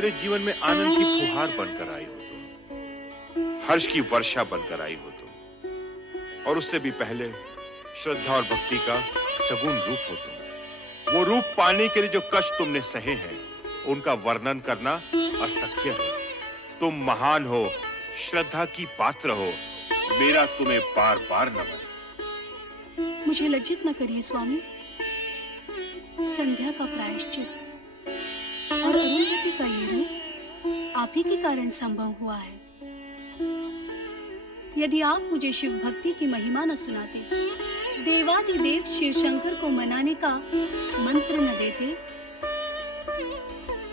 मेरे जीवन में आनंद की फुहार बनकर आई हो तुम, हर्ष की वर्षा बनकर आई हो तुम, और उससे भी पहले श्रद्धा और भक्ति का सगुण रूप हो तुम। वो रूप पाने के लिए जो कष्ट तुमने सहे हैं, उनका वर्णन करना असख्य है। तुम महान हो, श्रद्धा की पात्र हो, मेरा तुम्हें बार बार नमन। मुझे लज्जित न करिए स्वामी। संध्या का प्रायश्चित और अरुंधति का ये रूप आप ही के कारण संभव हुआ है। यदि आप मुझे शिव भक्ति की महिमा न सुनाते, देवादिदेव शिव शंकर को मनाने का मंत्र न देते,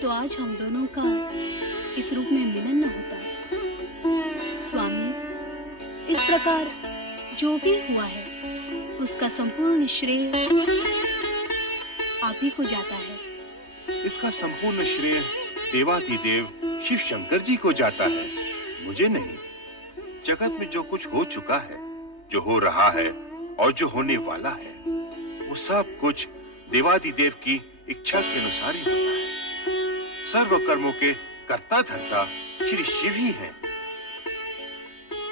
तो आज हम दोनों का इस रूप में मिलन न होता। स्वामी, इस प्रकार जो भी हुआ है, उसका संपूर्ण श्रेय आप ही को जाता है। इसका संपूर्ण श्रेय देवादिदेव शिव शंकर जी को जाता है, मुझे नहीं। जगत में जो कुछ हो चुका है, जो हो रहा है और जो होने वाला है, वो सब कुछ देवादिदेव की इच्छा के अनुसार ही होता है। सर्व कर्मों के कर्ता धर्ता श्री शिव ही हैं।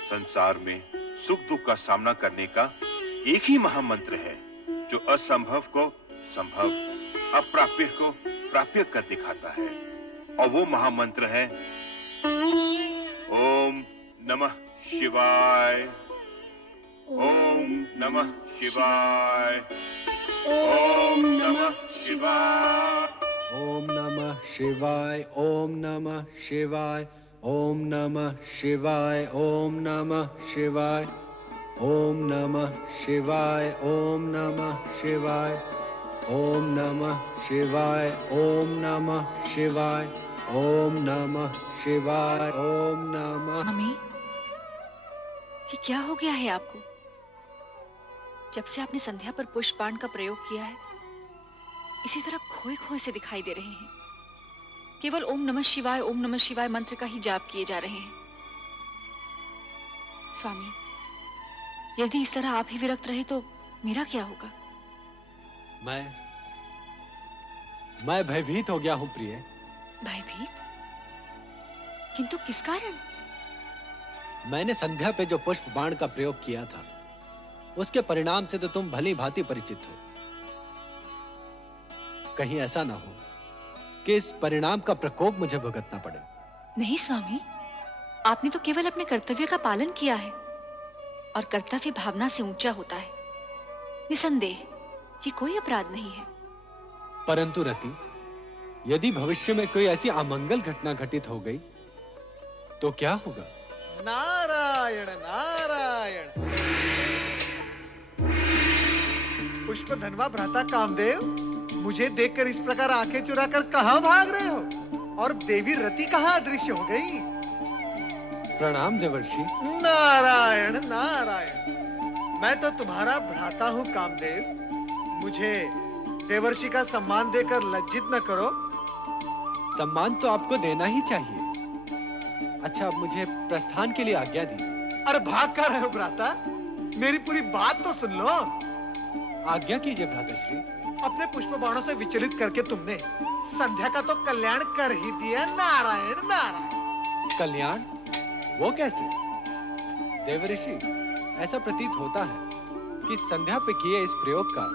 संसार में सुख दुख का सामना करने का एक ही महामंत्र है, जो असंभव को संभव, अप्राप्य को प्राप्य कर दिखाता है, और वो महामंत्र है ओम नमः शिवाय। ओम नमः शिवाय। ओम नमः शिवाय। ओम नमः शिवाय। ओम नमः शिवाय। ओम नमः शिवाय। ओम नमः शिवाय। ओम नमः शिवाय। ओम नमः शिवाय। ओम नमः शिवाय। ओम नमः शिवाय। ओम नमः शिवाय। ओम नमः। स्वामी, ये क्या हो गया है आपको? जब से आपने संध्या पर पुष्पबाण का प्रयोग किया है, इसी तरह खोए खोए से दिखाई दे रहे हैं। केवल ओम नमः शिवाय मंत्र का ही जाप किए जा रहे हैं। स्वामी, यदि इस तरह आप ही विरक्त रहे तो मेरा क्या होगा? मैं भयभीत हो गया हूं प्रिय। भयभीत? किंतु किस कारण? मैंने संध्या पे जो पुष्प बाण का प्रयोग किया था, उसके परिणाम से तो तुम भली भांति परिचित हो। कहीं ऐसा ना हो कि इस परिणाम का प्रकोप मुझे भुगतना पड़े। नहीं स्वामी, आपने तो केवल अपने कर्तव्य का पालन किया है, और कर्तव्य भावना से ऊंचा होता है। निसंदेह ये कोई अपराध नहीं है। परंतु रति, यदि भविष्य में कोई ऐसी अमंगल घटना घटित हो गई तो क्या होगा? नारायण नारायण। पुष्पधनवा भ्राता कामदेव, मुझे देखकर इस प्रकार आंखें चुराकर कहां भाग रहे हो? और देवी रति कहां अदृश्य हो गई? प्रणाम देवर्षि। नारायण नारायण। मैं तो तुम्हारा भ्राता हूं कामदेव। मुझे देवर्षि का सम्मान देकर लज्जित न करो। सम्मान तो आपको देना ही चाहिए। अच्छा, अब मुझे प्रस्थान के लिए आज्ञा दीजिए। अरे भाग कर रहे हो भ्राता? मेरी पूरी बात तो सुन लो। आज्ञा कीजिए भ्राताश्री। अपने पुष्प बाणों से विचलित करके तुमने संध्या का तो कल्याण कर ही दिया। नारायण नारायण। कल्याण? वो कैसे? देवर्षि, ऐसा प्रतीत होता है कि संध्या पे किए इस प्रयोग का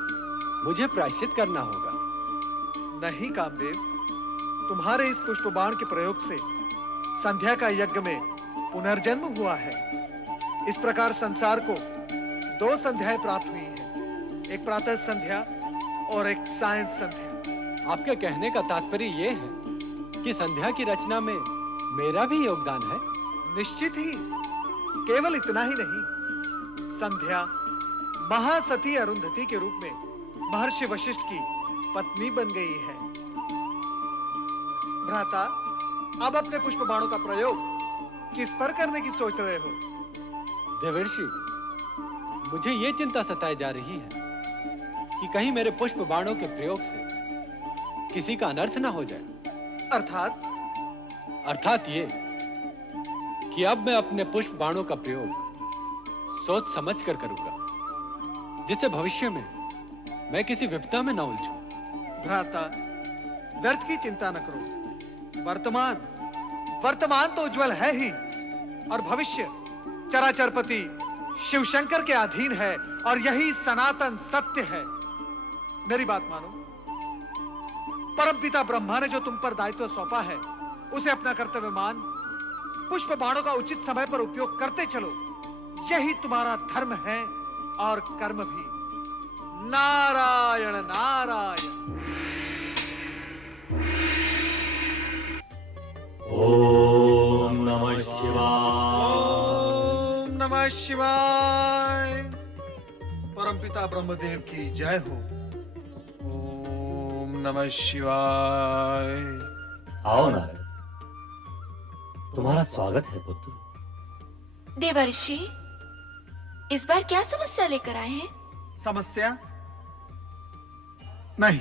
मुझे प्रायश्चित करना होगा। नहीं कामदेव, तुम्हारे इस पुष्प बाण के प्रयोग से संध्या का यज्ञ में पुनर्जन्म हुआ है। इस प्रकार संसार को दो संध्याएं प्राप्त हुई हैं, एक प्रातः संध्या और एक सायं संध्या। आपके कहने का तात्पर्य ये है कि संध्या की रचना में मेरा भी योगदान है? निश्चित ही। केवल इतना ही नहीं, संध्या महासती अरुंधति के रूप में महर्षि वशिष्ठ की पत्नी बन गई है। भ्राता, अब अपने पुष्प बाणों का प्रयोग किस पर करने की सोच रहे हो? देवर्षि, मुझे ये चिंता सताई जा रही है कि कहीं मेरे पुष्प बाणों के प्रयोग से किसी का अनर्थ ना हो जाए। अर्थात ये कि अब मैं अपने पुष्प बाणों का प्रयोग सोच समझ कर करूंगा, जिससे भविष्य में मैं किसी विपदा में न उलझूं। भ्राता, व्यर्थ की चिंता न करो। वर्तमान तो उज्जवल है ही, और भविष्य चराचरपति शिवशंकर के अधीन है, और यही सनातन सत्य है। मेरी बात मानो, परमपिता ब्रह्मा ने जो तुम पर दायित्व सौंपा है, उसे अपना कर्तव्य मान पुष्प बाणों का उचित समय पर उपयोग करते चलो। यही तुम्हारा धर्म है और कर्म भी। नारायण नारायण। ओम नमः शिवाय। ओम नमः शिवाय। परमपिता ब्रह्मदेव की जय हो। ओम नमः शिवाय। आओ नारद, तुम्हारा स्वागत है पुत्र। देवर्षि, इस बार क्या समस्या लेकर आए हैं? समस्या नहीं,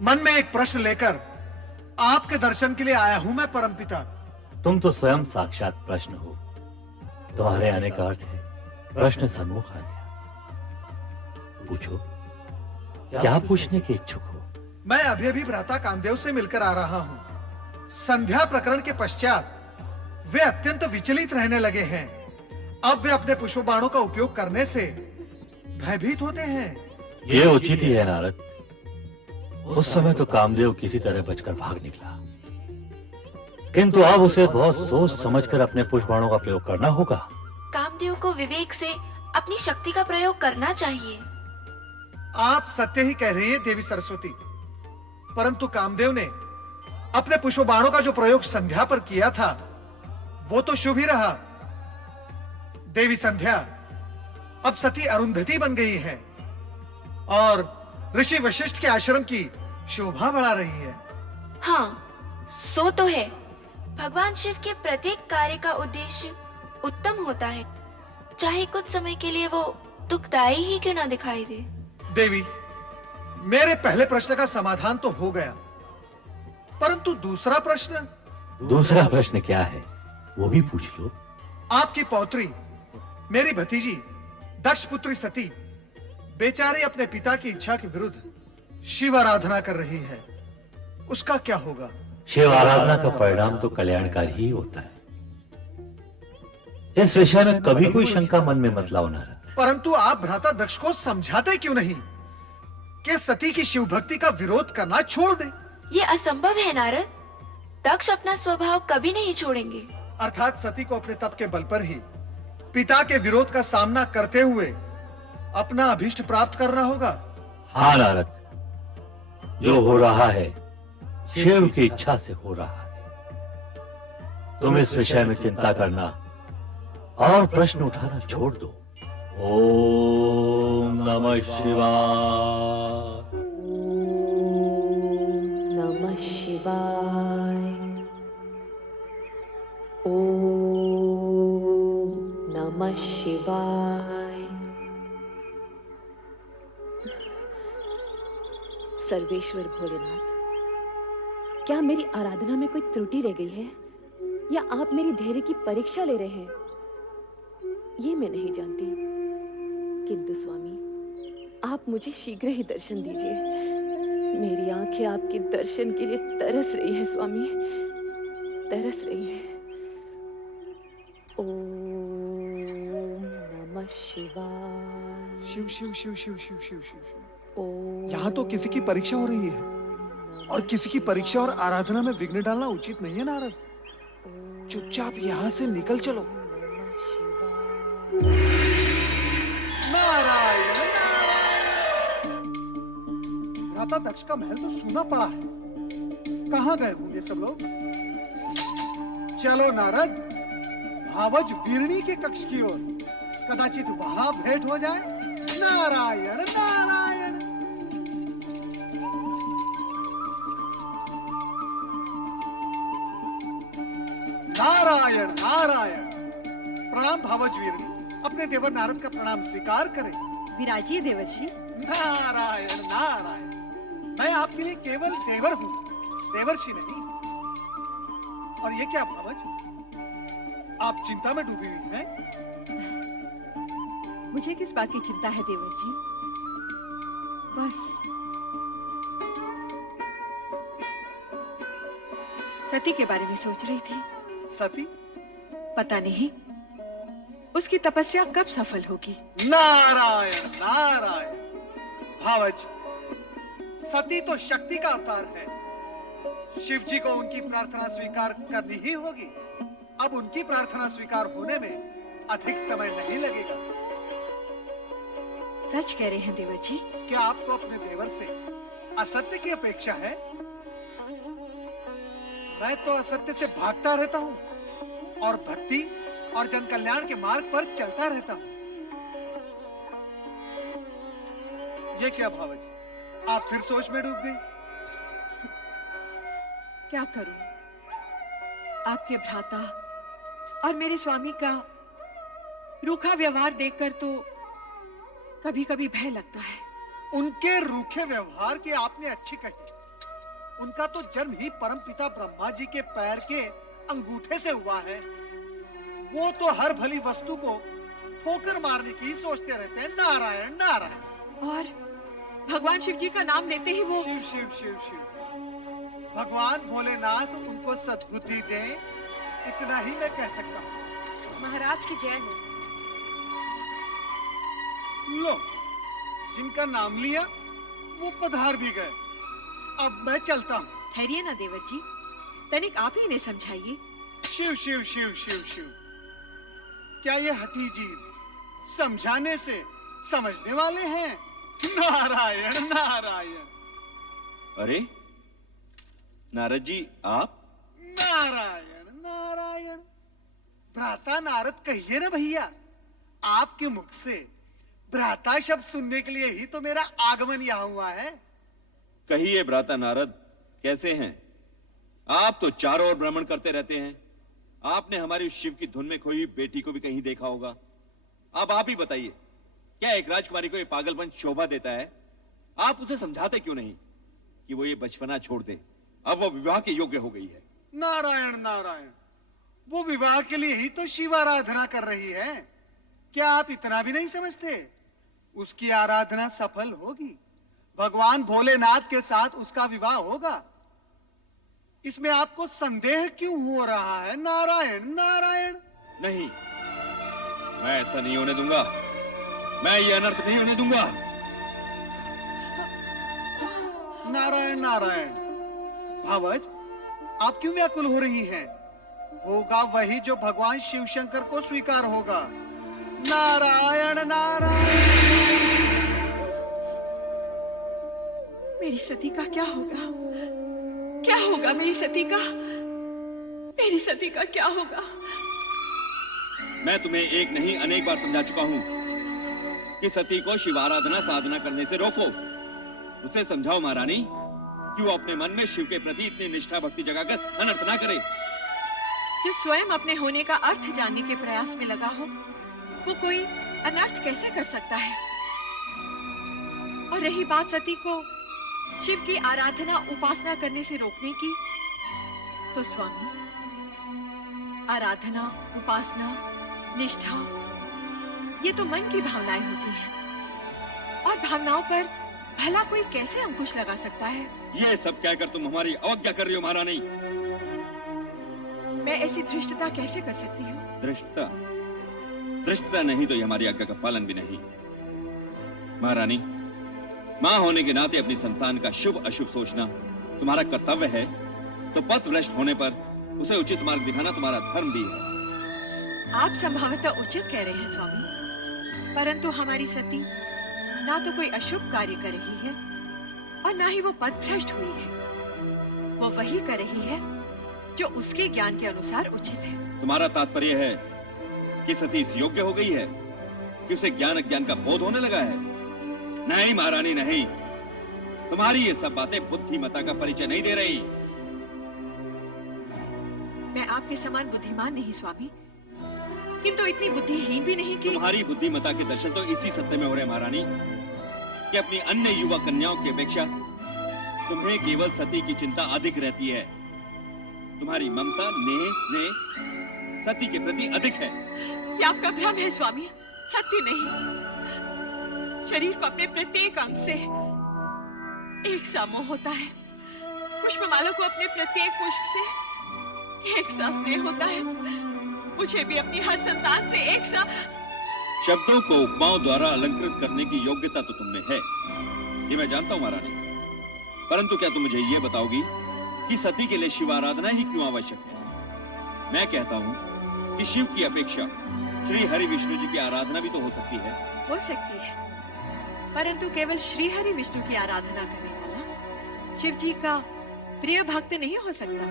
मन में एक प्रश्न लेकर आपके दर्शन के लिए आया हूं मैं परमपिता। तुम तो स्वयं साक्षात प्रश्न हो। तुम्हारे आने का अर्थ है प्रश्न सन्मुख आ गया। पूछो, क्या पूछने के इच्छुक हो? मैं अभी भ्राता कामदेव से मिलकर आ रहा हूं। संध्या प्रकरण के पश्चात वे अत्यंत विचलित रहने लगे हैं। अब वे अपने पुष्प बाणों का उपयोग करने से भयभीत होते हैं। ये उचित ही है नारद। उस समय तो कामदेव किसी तरह बचकर भाग निकला, किंतु अब उसे बहुत सोच समझकर अपने पुष्प बाणों का प्रयोग करना होगा। कामदेव को विवेक से अपनी शक्ति का प्रयोग करना चाहिए। आप सत्य ही कह रही हैं देवी सरस्वती, परंतु कामदेव ने अपने पुष्प बाणों का जो प्रयोग संध्या पर किया था, वो तो शुभ ही रहा। देवी संध्या अब सती अरुंधति बन गई है और ऋषि वशिष्ठ के आश्रम की शोभा बढ़ा रही है। हाँ, सो तो है। भगवान शिव के प्रत्येक कार्य का उद्देश्य उत्तम होता है, चाहे कुछ समय के लिए वो दुखदायी ही क्यों ना दिखाई दे। देवी, मेरे पहले प्रश्न का समाधान तो हो गया, परंतु दूसरा प्रश्न क्या है, वो भी पूछ लो। आपकी पौत्री, मेरी भतीजी दक्ष पुत्री सती बेचारी अपने पिता की इच्छा के विरुद्ध शिव आराधना कर रही है। उसका क्या होगा? शिव आराधना का परिणाम तो कल्याणकारी ही होता है। इस विषय में कभी कोई शंका मन में मत लाओ नारद। परंतु आप भ्राता दक्ष को समझाते क्यों नहीं कि सती की शिव भक्ति का विरोध करना छोड़ दे? ये असंभव है नारद। दक्ष अपना स्वभाव कभी नहीं छोड़ेंगे। अर्थात सती को अपने तप के बल पर ही पिता के विरोध का सामना करते हुए अपना अभीष्ट प्राप्त करना होगा। हाँ नारद, जो हो रहा है शिव की इच्छा से हो रहा है। तुम इस विषय में चिंता करना और प्रश्न उठाना छोड़ दो। ओम नमः शिवाय। नमः शिवाय। ओम नमः शिवाय। सर्वेश्वर भोलेनाथ, क्या मेरी आराधना में कोई त्रुटि रह गई है या आप मेरी धैर्य की परीक्षा ले रहे हैं? ये मैं नहीं जानती, किंतु स्वामी, आप मुझे शीघ्र ही दर्शन दीजिए। मेरी आंखें आपके दर्शन के लिए तरस रही हैं स्वामी, तरस रही हैं। ओम नमः शिवाय। शिव शिव शिव शिव शिव शिव शिव। ओम यहाँ तो किसी की परीक्षा हो रही है, और किसी की परीक्षा और आराधना में विघ्न डालना उचित नहीं है नारद। चुपचाप यहाँ से निकल चलो। नमः शिवाय। नारायण नारायण। भ्राता दक्ष का महल तो सूना पड़ा है, कहाँ गए होंगे सब लोग? चलो नारद, भावज वीरणी के कक्ष की ओर, कदाचित वहां भेंट हो जाए। नारायण नारायण। नारायण नारायण। प्रणाम भावज वीरणी, अपने देवर नारद का प्रणाम स्वीकार करें। विराजिए देवर्षि। नारायण नारायण। मैं आपके लिए केवल देवर हूँ, देवर्षि नहीं। और ये क्या भावज, आप चिंता में डूबी हुई हैं? मुझे किस बात की चिंता है देवर जी? बस सती के बारे में सोच रही थी। सती? पता नहीं उसकी तपस्या कब सफल होगी। नारायण नारायण। भावज, सती तो शक्ति का अवतार है। शिव जी को उनकी प्रार्थना स्वीकार करनी ही होगी। अब उनकी प्रार्थना स्वीकार होने में अधिक समय नहीं लगेगा। सच कह रहे हैं देवर जी। क्या आपको अपने देवर से असत्य की अपेक्षा है? मैं तो असत्य से भागता रहता हूँ और भक्ति और जन कल्याण के मार्ग पर चलता रहता हूँ। ये क्या भावज, आप फिर सोच में डूब गई? क्या करूं? आपके भ्राता और मेरे स्वामी का रूखा व्यवहार देखकर तो कभी-कभी भय लगता है। उनके रूखे व्यवहार की आपने अच्छी कही। उनका तो जन्म ही परमपिता ब्रह्मा जी के पैर के अंगूठे से हुआ है। वो तो हर भली वस्तु को ठोकर मारने की सोचते रहते हैं। नारायण नारायण। और भगवान शिव जी का नाम लेते ही वो शिव शिव शिव शिव। भगवान भोलेनाथ उनको सद्बुद्धि दें, इतना ही मैं कह सकता हूँ। महाराज की जय हो। लो, जिनका नाम लिया वो पधार भी गए। अब मैं चलता हूँ। ठहरिए ना देवर जी, तनिक आप ही इन्हें समझाइए। शिव शिव शिव शिव शिव। क्या ये हठी जीव समझाने से समझने वाले हैं? नारायण नारायण। अरे नारद जी, आप? नारायण नारायण। भ्राता नारद कहिए ना भैया। आपके मुख से भ्राता शब्द सुनने के लिए ही तो मेरा आगमन यहाँ हुआ है। कहिए भ्राता नारद, कैसे हैं आप? तो चारों ओर भ्रमण करते रहते हैं। आपने हमारी शिव की धुन में खोई हुई बेटी को भी कहीं देखा होगा। अब आप ही बताइए, क्या एक राजकुमारी को ये पागलपन शोभा देता है? आप उसे समझाते क्यों नहीं कि वो ये बचपना छोड़ दे? अब वो विवाह के योग्य हो गई है। नारायण नारायण। वो विवाह के लिए ही तो शिव आराधना कर रही है। क्या आप इतना भी नहीं समझते? उसकी आराधना सफल होगी। भगवान भोलेनाथ के साथ उसका विवाह होगा। इसमें आपको संदेह क्यों हो रहा है? नारायण नारायण। नहीं, मैं ऐसा नहीं होने दूंगा। मैं ये अनर्थ नहीं होने दूंगा। नारायण नारायण। भावज, आप क्यों व्याकुल हो रही हैं? होगा वही जो भगवान शिव शंकर को स्वीकार होगा। नारायण नारायण। मेरी सती का क्या होगा? क्या होगा मेरी सती का? मेरी सती का क्या होगा? मैं तुम्हें एक नहीं अनेक बार समझा चुका हूं कि सती को शिवाराधना साधना करने से रोको। उसे समझाओ महारानी कि वो अपने मन में शिव के प्रति इतनी निष्ठा भक्ति जगाकर अनर्थ ना करे। जो स्वयं अपने होने का अर्थ जानने के प्रयास में लगा हो, वो कोई अनर्थ कैसे कर सकता है? और रही बात सती को शिव की आराधना उपासना करने से रोकने की, तो स्वामी, आराधना, उपासना, निष्ठा, ये तो मन की भावनाएं होती हैं, और भावनाओं पर भला कोई कैसे अंकुश लगा सकता है? ये सब कहकर तुम हमारी अवज्ञा कर रही हो महारानी। मैं ऐसी धृष्टता कैसे कर सकती हूँ? धृष्टता? धृष्टता नहीं तो ये हमारी आज्ञा का पालन भी नहीं। महारानी, मां होने के नाते अपनी संतान का शुभ अशुभ सोचना तुम्हारा कर्तव्य है, तो पथभ्रष्ट होने पर उसे उचित मार्ग दिखाना तुम्हारा धर्म भी है। आप संभवतः उचित कह रहे हैं स्वामी, परंतु हमारी सती ना तो कोई अशुभ कार्य कर रही है और ना ही वो पथभ्रष्ट हुई है। वो वही कर रही है जो उसके ज्ञान के अनुसार उचित है। तुम्हारा तात्पर्य है कि सती इस योग्य हो गई है कि उसे ज्ञान अज्ञान का बोध होने लगा है? नहीं महारानी, नहीं। तुम्हारी ये सब बातें बुद्धिमता का परिचय नहीं दे रही। मैं आपके समान बुद्धिमान नहीं स्वामी, किंतु इतनी बुद्धिहीन भी नहीं कि तुम्हारी बुद्धिमता के दर्शन तो इसी सत्य में हो रहे महारानी कि अपनी अन्य युवा कन्याओं की अपेक्षा तुम्हें केवल सती की चिंता अधिक रहती है। तुम्हारी ममता, नेह, स्नेह सती के प्रति अधिक है। ये आपका भ्रम है स्वामी, सत्य नहीं। शरीर को अपने प्रत्येक अंग से एक सा मोह होता है। पुष्पमाला को अपने प्रत्येक पुष्प से एक सा स्नेह होता है, मुझे भी अपनी हर संतान से एक सा। शब्दों को उपमाओं द्वारा अलंकृत करने की योग्यता तो तुमने है, ये मैं जानता हूं महारानी। परंतु क्या तुम मुझे ये बताओगी कि सती के लिए शिव आराधना ही क्यों आवश्यक है? मैं कहता हूं कि शिव की अपेक्षा श्री हरि विष्णु जी की आराधना भी तो हो सकती है। हो सकती है, परंतु केवल श्री हरि विष्णु की आराधना करने वाला शिव जी का प्रिय भक्त नहीं हो सकता।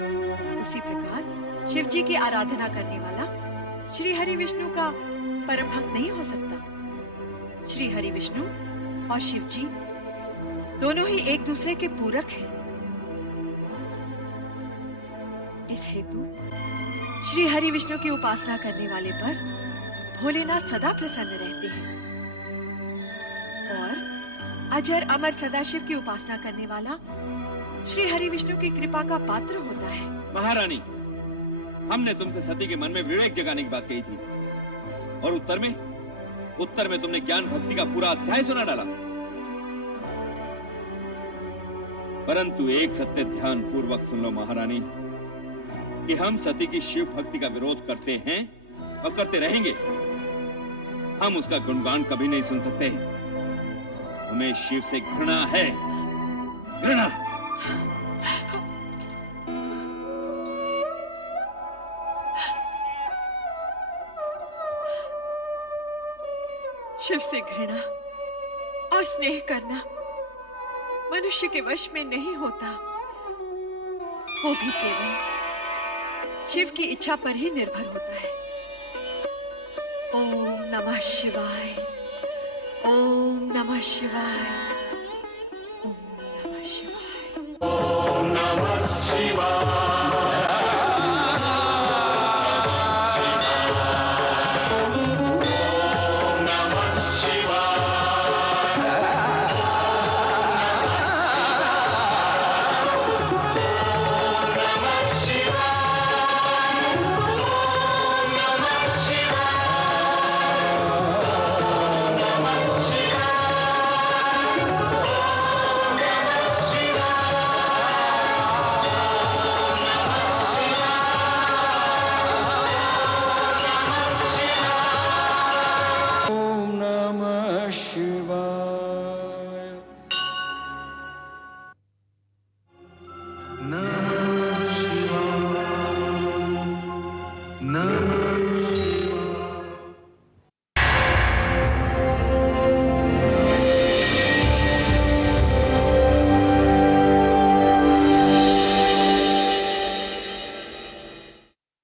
उसी प्रकार शिव जी की आराधना करने वाला श्री हरि विष्णु का परम भक्त नहीं हो सकता। श्री हरि विष्णु और शिव जी दोनों ही एक दूसरे के पूरक हैं। इस हेतु श्री हरि विष्णु की उपासना करने वाले पर भोलेनाथ सदा प्रसन्न रहते हैं और अजर अमर सदाशिव की उपासना करने वाला श्री हरि विष्णु की कृपा का पात्र होता है। महारानी, हमने तुमसे सती के मन में विवेक जगाने की बात कही थी और उत्तर में तुमने ज्ञान भक्ति का पूरा अध्याय सुना डाला। परंतु एक सत्य ध्यान पूर्वक सुन लो महारानी कि हम सती की शिव भक्ति का विरोध करते हैं और करते रहेंगे। हम उसका गुणगान कभी नहीं सुन सकते। हमें शिव से घृणा है, घृणा। शिव से घृणा और स्नेह करना मनुष्य के वश में नहीं होता, वो भी केवल शिव की इच्छा पर ही निर्भर होता है। ओम नमः शिवाय, ओम नमः शिवाय, ओम नमः शिवाय। ओम नमः शिवाय।